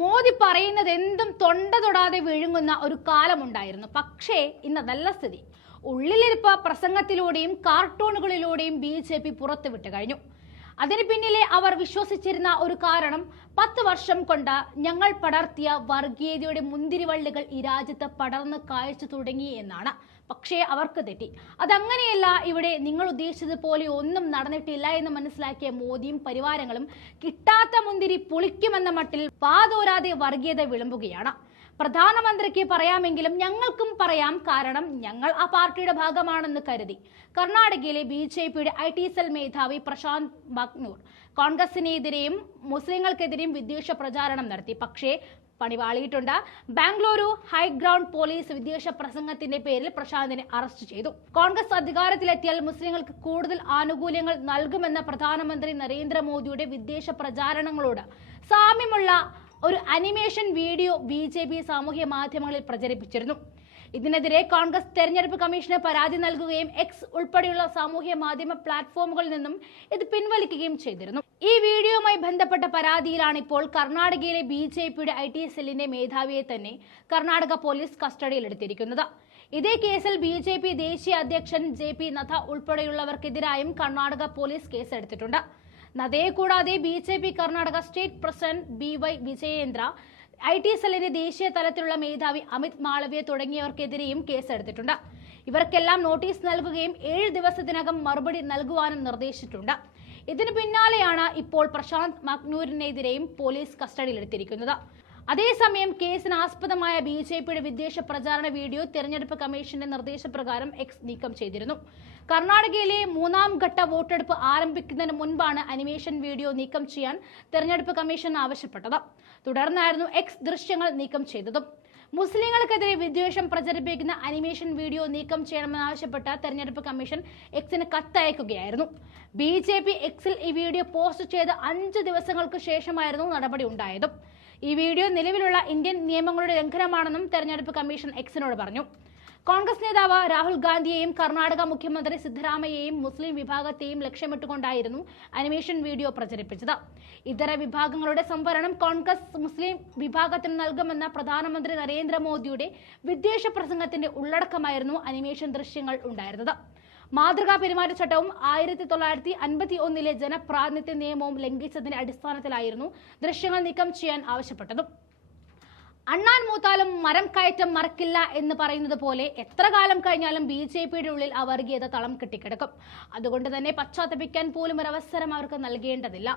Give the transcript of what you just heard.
മോദി പറയുന്നത് എന്തും തൊണ്ട തൊടാതെ വിഴുങ്ങുന്ന ഒരു കാലമുണ്ടായിരുന്നു. പക്ഷേ ഇന്ന് നല്ല സ്ഥിതി. ഉള്ളിലിരിപ്പ് പ്രസംഗത്തിലൂടെയും കാർട്ടൂണുകളിലൂടെയും ബി ജെ പി പുറത്തുവിട്ട് കഴിഞ്ഞു. അതിന് പിന്നിലെ അവർ വിശ്വസിച്ചിരുന്ന ഒരു കാരണം പത്ത് വർഷം കൊണ്ട് ഞങ്ങൾ പടർത്തിയ വർഗീയതയുടെ മുന്തിരിവള്ളികൾ ഈ രാജ്യത്ത് പടർന്ന് കാഴ്ച തുടങ്ങി എന്നാണ്. പക്ഷേ അവർക്ക് തെറ്റി. അതങ്ങനെയല്ല ഇവിടെ നിങ്ങൾ ഉദ്ദേശിച്ചതുപോലെ ഒന്നും നടന്നിട്ടില്ല എന്ന് മനസ്സിലാക്കിയ മോദിയും പരിവാരങ്ങളും കിട്ടാത്ത മുന്തിരി പുളിക്കുമെന്ന മട്ടിൽ വാതോരാതെ വർഗീയത വിളമ്പുകയാണ്. പ്രധാനമന്ത്രിക്ക് പറയാമെങ്കിലും ഞങ്ങൾക്കും പറയാം. കാരണം ഞങ്ങൾ ആ പാർട്ടിയുടെ ഭാഗമാണെന്ന് കരുതി. കർണാടകയിലെ ബി ജെ പിയുടെ ഐ ടി സെൽ മേധാവി പ്രശാന്ത് ബഗ്നൂർ കോൺഗ്രസിനെതിരെയും മുസ്ലിങ്ങൾക്കെതിരെയും വിദ്വേഷ പ്രചാരണം നടത്തി. പക്ഷേ പണിവാളിയിട്ടുണ്ട് ബാംഗ്ലൂരു ഹൈഗ്രൗണ്ട് പോലീസ് വിദ്വേഷ പ്രസംഗത്തിന്റെ പേരിൽ പ്രശാന്തിനെ അറസ്റ്റ് ചെയ്തു. കോൺഗ്രസ് അധികാരത്തിലെത്തിയാൽ മുസ്ലിങ്ങൾക്ക് കൂടുതൽ ആനുകൂല്യങ്ങൾ നൽകുമെന്ന പ്രധാനമന്ത്രി നരേന്ദ്രമോദിയുടെ വിദ്വേഷ പ്രചാരണങ്ങളോട് സാമ്യമുള്ള ഒരു animation video B J P സാമൂഹ്യ മാധ്യമങ്ങളിൽ പ്രചരിപ്പിച്ചിരുന്നു. ഇതിനെതിരെ കോൺഗ്രസ് തെരഞ്ഞെടുപ്പ് കമ്മീഷന് പരാതി നൽകുകയും എക്സ് ഉൾപ്പെടെയുള്ള സാമൂഹ്യ മാധ്യമ പ്ലാറ്റ്ഫോമുകളിൽ നിന്നും ഇത് പിൻവലിക്കുകയും ചെയ്തിരുന്നു. ഈ വീഡിയോയുമായി ബന്ധപ്പെട്ട പരാതിയിലാണ് ഇപ്പോൾ കർണാടകയിലെ ബി ജെ പിയുടെ ഐ ടി സെല്ലിന്റെ മേധാവിയെ തന്നെ കർണാടക പോലീസ് കസ്റ്റഡിയിലെടുത്തിരിക്കുന്നത്. ഇതേ കേസിൽ ബി ജെ പി ദേശീയ അധ്യക്ഷൻ ജെ പി നദ്ദ ഉൾപ്പെടെയുള്ളവർക്കെതിരായും കർണാടക പോലീസ് കേസെടുത്തിട്ടുണ്ട്. നദ്ദയെ കൂടാതെ B J P Karnataka state president B Y Vijayendra I T സെല്ലിന്റെ ദേശീയ തലത്തിലുള്ള മേധാവി അമിത് മാളവ്യ തുടങ്ങിയവർക്കെതിരെയും കേസെടുത്തിട്ടുണ്ട്. ഇവർക്കെല്ലാം നോട്ടീസ് നൽകുകയും ഏഴ് ദിവസത്തിനകം മറുപടി നൽകുവാനും നിർദ്ദേശിച്ചിട്ടുണ്ട്. ഇതിനു പിന്നാലെയാണ് ഇപ്പോൾ പ്രശാന്ത് മഗ്നൂരിനെതിരെയും പോലീസ് കസ്റ്റഡിയിലെടുത്തിരിക്കുന്നത്. അതേസമയം കേസിന് ആസ്പദമായ ബി ജെ പിയുടെ വിദ്വേഷ പ്രചാരണ വീഡിയോ തെരഞ്ഞെടുപ്പ് കമ്മീഷന്റെ നിർദ്ദേശപ്രകാരം എക്സ് നീക്കം ചെയ്തിരുന്നു. കർണാടകയിലെ മൂന്നാം ഘട്ട വോട്ടെടുപ്പ് ആരംഭിക്കുന്നതിന് മുൻപാണ് അനിമേഷൻ വീഡിയോ നീക്കം ചെയ്യാൻ തെരഞ്ഞെടുപ്പ് കമ്മീഷൻ ആവശ്യപ്പെട്ടത്. തുടർന്നായിരുന്നു എക്സ് ദൃശ്യങ്ങൾ നീക്കം ചെയ്തതും. മുസ്ലിങ്ങൾക്കെതിരെ വിദ്വേഷം പ്രചരിപ്പിക്കുന്ന അനിമേഷൻ വീഡിയോ നീക്കം ചെയ്യണമെന്നാവശ്യപ്പെട്ട തെരഞ്ഞെടുപ്പ് കമ്മീഷൻ എക്സിന് കത്തയക്കുകയായിരുന്നു. ബി ജെ പി എക്സിൽ ഈ വീഡിയോ പോസ്റ്റ് ചെയ്ത് അഞ്ച് ദിവസങ്ങൾക്ക് ശേഷമായിരുന്നു നടപടി ഉണ്ടായതും. ഈ വീഡിയോ നിലവിലുള്ള ഇന്ത്യൻ നിയമങ്ങളുടെ ലംഘനമാണെന്നും തെരഞ്ഞെടുപ്പ് കമ്മീഷൻ എക്സിനോട് പറഞ്ഞു. കോൺഗ്രസ് നേതാവ് രാഹുൽ ഗാന്ധിയെയും കർണാടക മുഖ്യമന്ത്രി സിദ്ധരാമയ്യയെയും മുസ്ലിം വിഭാഗത്തെയും ലക്ഷ്യമിട്ടുകൊണ്ടായിരുന്നു അനിമേഷൻ വീഡിയോ പ്രചരിപ്പിച്ചത്. ഇതര വിഭാഗങ്ങളുടെ സംവരണം കോൺഗ്രസ് മുസ്ലിം വിഭാഗത്തിന് നൽകുമെന്ന പ്രധാനമന്ത്രി നരേന്ദ്രമോദിയുടെ വിദ്വേഷ പ്രസംഗത്തിന്റെ ഉള്ളടക്കമായിരുന്നു അനിമേഷൻ ദൃശ്യങ്ങൾ ഉണ്ടായിരുന്നത്. മാതൃകാ പെരുമാറ്റച്ചട്ടവും ആയിരത്തി തൊള്ളായിരത്തി അൻപത്തി ഒന്നിലെ ജനപ്രാതിനിധ്യ നിയമവും ലംഘിച്ചതിന്റെ അടിസ്ഥാനത്തിലായിരുന്നു ദൃശ്യങ്ങൾ നീക്കം ചെയ്യാൻ ആവശ്യപ്പെട്ടതും. അണ്ണാൻ മൂത്താലും മരം കയറ്റം മറക്കില്ല എന്ന് പറയുന്നത് പോലെ എത്ര കാലം കഴിഞ്ഞാലും ബി ജെ പിയുടെ ഉള്ളിൽ ആ വർഗീയത തളം കെട്ടിക്കിടക്കും. അതുകൊണ്ട് തന്നെ പശ്ചാത്തപിക്കാൻ പോലും ഒരു അവസരം അവർക്ക് നൽകേണ്ടതില്ല.